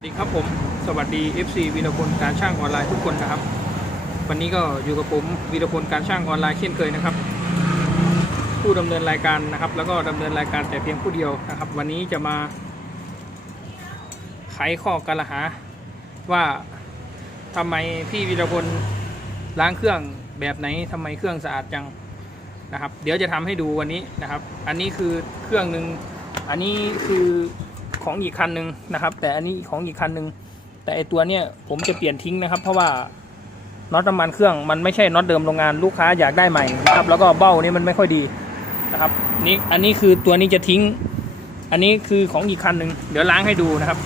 สวัสดีครับผมสวัสดี FC วีรพลการช่างออนไลน์ทุกคนนะครับ วันนี้ก็อยู่กับผมวีรพลการช่างออนไลน์เช่นเคยนะครับ ผู้ดำเนินรายการนะครับ แล้วก็ดำเนินรายการแต่เพียงผู้เดียวนะครับ วันนี้จะมาไขข้อกละหาว่าทำไมพี่วีรพลล้างเครื่องแบบไหนทำไมเครื่องสะอาดจังนะครับ เดี๋ยวจะทำให้ดูวันนี้นะครับ อันนี้คือเครื่องหนึ่งอันนี้คือ ของอีกคันหนึ่งนะครับ แต่อันนี้ของอีกคันหนึ่งแต่ไอตัวเนี้ยผมจะเปลี่ยนทิ้งนะครับ เพราะว่าน็อตน้ำมันเครื่องมันไม่ใช่น็อตเดิมโรงงานลูกค้าอยากได้ใหม่นะครับ แล้วก็เบ้านี่มันไม่ค่อยดีนะครับนี่อันนี้คือตัวนี้จะทิ้ง อันนี้คือของอีกคันหนึ่งเดี๋ยวล้างให้ดูนะครับ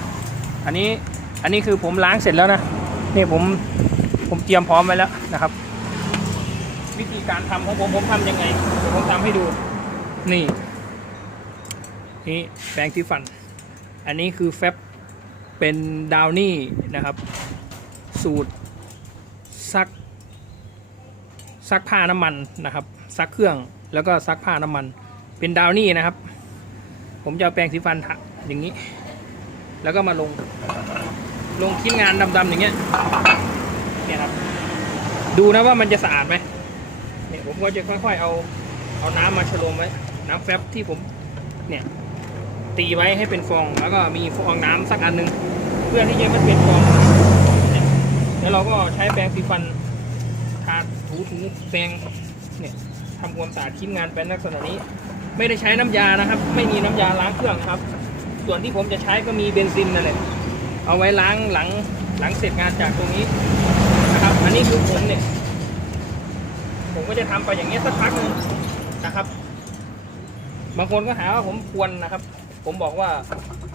อันนี้อันนี้คือผมล้างเสร็จแล้วนะนี่ผมผมเตรียมพร้อมไว้แล้วนะครับ วิธีการทำของผมผมทำยังไงเดี๋ยวผมทำให้ดู นี่ นี่แปรงที่ฟัน อันนี้คือแฟบเป็นดาวนี่นะครับ สูตรซักซักผ้าน้ำมันนะครับ ซักเครื่องแล้วก็ซักผ้าน้ำมัน เป็นดาวนี่นะครับ ผมจะเอาแปรงสีฟันทะอย่างนี้ แล้วก็มาลงลงชิ้นงานดำๆอย่างเงี้ยเนี่ยครับ ดูนะว่ามันจะสะอาดไหมเนี่ยผมก็จะค่อยๆเอาเอาน้ำมาชโลมไว้น้ำแฟบที่ผมเนี่ย ตีไว้ให้เป็นฟอง แล้วก็มีฟองน้ำสักอันหนึ่งเพื่อที่จะมันเป็นฟองเนี่ยแล้วเราก็ใช้แปรงสีฟันทาถูถูแปรงเนี่ยทำความสะอาดชิ้นงานเป็นลักษณะนี้ ไม่ได้ใช้น้ำยานะครับ ไม่มีน้ำยาล้างเครื่องครับ ส่วนที่ผมจะใช้ก็มีเบนซินนั่นแหละเอาไว้ล้างหลังหลังเสร็จงานจากตรงนี้นะครับ อันนี้คือผมเนี่ย ผมก็จะทำไปอย่างนี้ยสักพักหนึงนะครับ บางคนก็หาว่าผมควรนะครับ ผมบอกว่า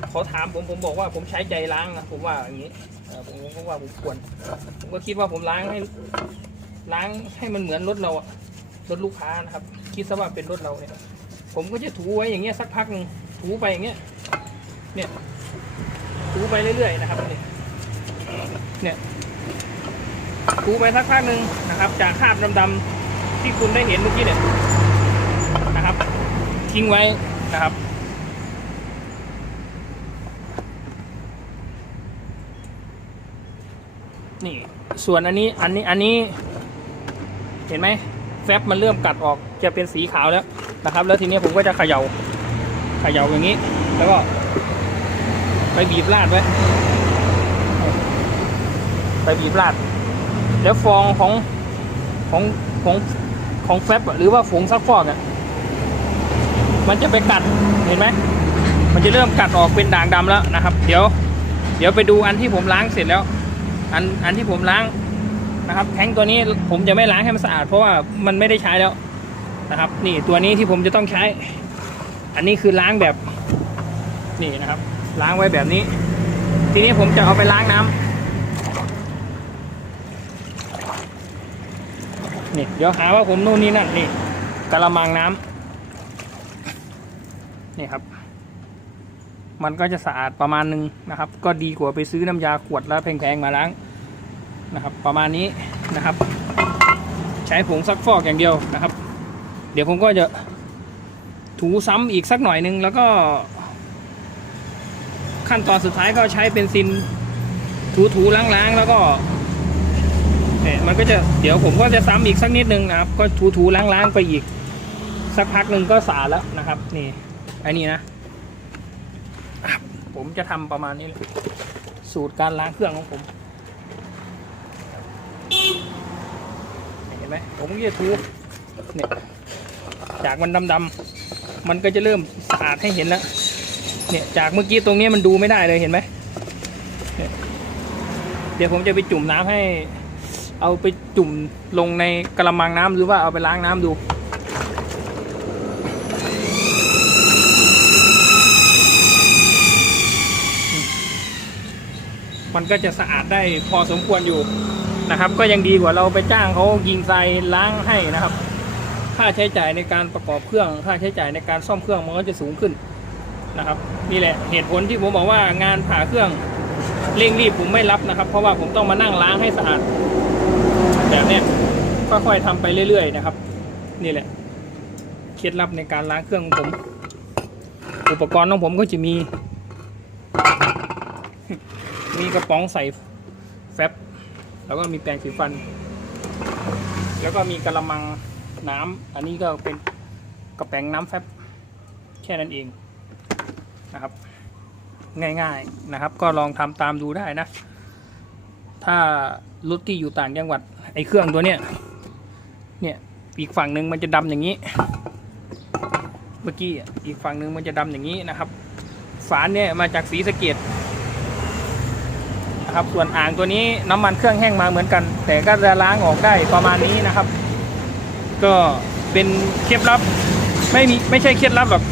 เขาถามผมผมบอกว่าผมใช้ใจล้างนะผมว่าอย่างนี้เออผมก็ว่าผมควรผมก็คิดว่าผมล้างให้ล้างให้มันเหมือนรถเราอะรถลูกค้านะครับ คิดซะว่าเป็นรถเราเนี่ยผมก็จะถูไว้อย่างเงี้ยสักพักหนึ่งถูไปอย่างเงี้ยเนี่ยถูไปเรื่อยๆนะครับเนี่ยเนี่ยถูไปสักพักหนึ่งนะครับ จากคราบดำๆที่คุณได้เห็นเมื่อกี้เนี่ยนะครับทิ้งไว้นะครับ นี่ ส่วนอันนี้อันนี้อันนี้ เห็นไหมแฟบมันเริ่มกัดออกจะเป็นสีขาวแล้วนะครับ แล้วทีนี้ผมก็จะเขยา่าเขย่าอย่างนี้ แล้วก็ไปบีบลาดไว้ไปบีบลาด แล้วฟองของของของของแฟบหรือว่าฝงซักฟอกอะมันจะไปกัดเห็นไหมมันจะเริ่มกัดออกเป็นด่างดำแล้วนะครับ เดี๋ยว เดี๋ยวไปดูอันที่ผมล้างเสร็จแล้ว อันอันที่ผมล้างนะครับ แท้งตัวนี้ผมจะไม่ล้างให้มันสะอาด เพราะว่ามันไม่ได้ใช้แล้วนะครับ นี่ตัวนี้ที่ผมจะต้องใช้ อันนี้คือล้างแบบนี่นะครับ ล้างไว้แบบนี้ ทีนี้ผมจะเอาไปล้างน้ำนี่เดี๋ยวหาว่าผมนู่นนี่นั่นนี่กระมังน้ำนี่ครับ มันก็จะสะอาดประมาณนึงนะครับ ก็ดีกว่าไปซื้อน้ำยาขวดแล้วแพงๆมาล้างนะครับ ประมาณนี้นะครับ ใช้ผงซักฟอกอย่างเดียวนะครับ เดี๋ยวผมก็จะถูซ้ำอีกสักหน่อยนึงแล้วก็ ขั้นตอนสุดท้ายก็ใช้เป็นซินถูๆล้างๆ แล้วก็เนี่ยมันก็จะเดี๋ยวผมก็จะซ้ำอีกสักนิดนึงนะครับ ก็ถูๆล้างๆไปอีก สักพักหนึ่งก็สะอาดแล้วนะครับ นี่ไอ้นี่นะ ผมจะทำประมาณนี้เลยสูตรการล้างเครื่องของผมเห็นไหมผมก็จะทูเนี่ยจากมันดำๆมันก็จะเริ่มสะอาดให้เห็นแล้วเนี่ยจากเมื่อกี้ตรงนี้มันดูไม่ได้เลยเห็นไหมเนี่ยเดี๋ยวผมจะไปจุ่มน้ำให้ เอาไปจุ่มลงในกระมังน้ำหรือว่าเอาไปล้างน้ำดู ก็จะสะอาดได้พอสมควรอยู่นะครับ ก็ยังดีกว่าเราไปจ้างเขายิงทรายล้างให้นะครับ ค่าใช้จ่ายในการประกอบเครื่อง ค่าใช้จ่ายในการซ่อมเครื่องมันก็จะสูงขึ้นนะครับนี่แหละเหตุผลที่ผมบอกว่างานผ่าเครื่องเร่งรีบผมไม่รับนะครับ เพราะว่าผมต้องมานั่งล้างให้สะอาดแบบนี้ค่อยๆทำไปเรื่อยๆนะครับ นี่แหละเคล็ดลับในการล้างเครื่องของผม อุปกรณ์ของผมก็จะมี มีกระป๋องใส่แฟบ แล้วก็มีแปรงสีฟัน แล้วก็มีกระมังน้ำ อันนี้ก็เป็นกระแปงน้ำแฟบ แค่นั้นเองนะครับ ง่ายๆนะครับ ก็ลองทำตามดูได้นะ ถ้ารถที่อยู่ต่างจังหวัด ไอ้เครื่องตัวเนี้ย เนี่ยอีกฝั่งหนึ่งมันจะดำอย่างนี้ เมื่อกี้อีกฝั่งหนึ่งมันจะดำอย่างนี้นะครับ ฝานเนี่ยมาจากสีสะเกด นะครับ ส่วนอ่างตัวนี้น้ำมันเครื่องแห้งมาเหมือนกัน แต่ก็จะล้างออกได้ประมาณนี้นะครับ ก็เป็นเคล็ดลับ ไม่มีไม่ใช่เคล็ดลับแบบ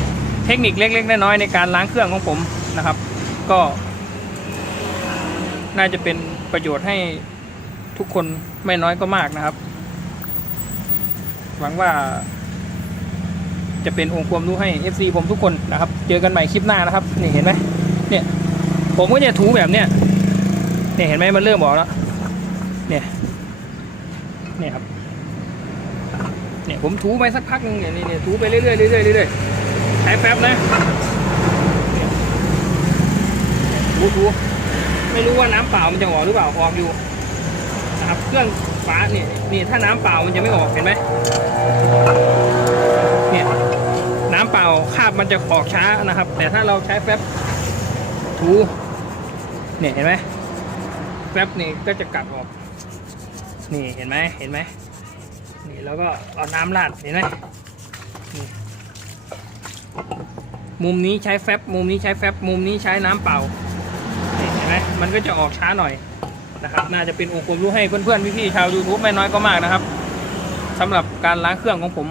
เทคนิคเล็ก ๆ น้อยๆในการล้างเครื่องของผมนะครับ ก็ น่าจะเป็นประโยชน์ให้ทุกคนไม่น้อยก็มากนะครับ หวังว่าจะเป็นองค์ความรู้ให้ FC ผมทุกคนนะครับ เจอกันใหม่คลิปหน้านะครับ นี่เห็นไหมเนี่ย ผมก็จะถูแบบเนี้ย เนี่ยเห็นไหมมันเริ่มออกแล้ว เนี่ย เนี่ยครับ เนี่ยผมถูไปสักพักหนึงเนี่ยเนี่ยเนี่ยถูไปเรื่อยๆเรื่อยๆเรื่อยๆใช้แป๊บนะถูถูไม่รู้ว่าน้ำเปล่ามันจะออกหรือเปล่าออกอยู่นะครับเครื่องฝาเนี่ยนี่ถ้าน้ำเปล่ามันจะไม่ออกเห็นไหมเนี่ยน้ำเปล่าคาบมันจะออกช้านะครับ แต่ถ้าเราใช้แป๊บถูเนี่ยเห็นไหม แป๊บนี่ก็จะกัดออก นี่เห็นไหมเห็นไหมนี่แล้วก็เอาน้ำราดเห็นไหมมุมนี้ใช้แฟบมุมนี้ใช้แฟบมุมนี้ใช้น้ำเปล่าเห็นไหมมันก็จะออกช้าหน่อยนะครับ น่าจะเป็นองค์ความรู้ให้เพื่อนๆพี่ๆชาว YouTube ไม่น้อยก็มากนะครับสำหรับการล้างเครื่องของผม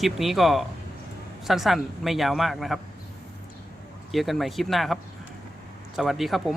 คลิปนี้ก็สั้นๆ ไม่ยาวมากนะครับ เจอกันใหม่คลิปหน้าครับ สวัสดีครับผม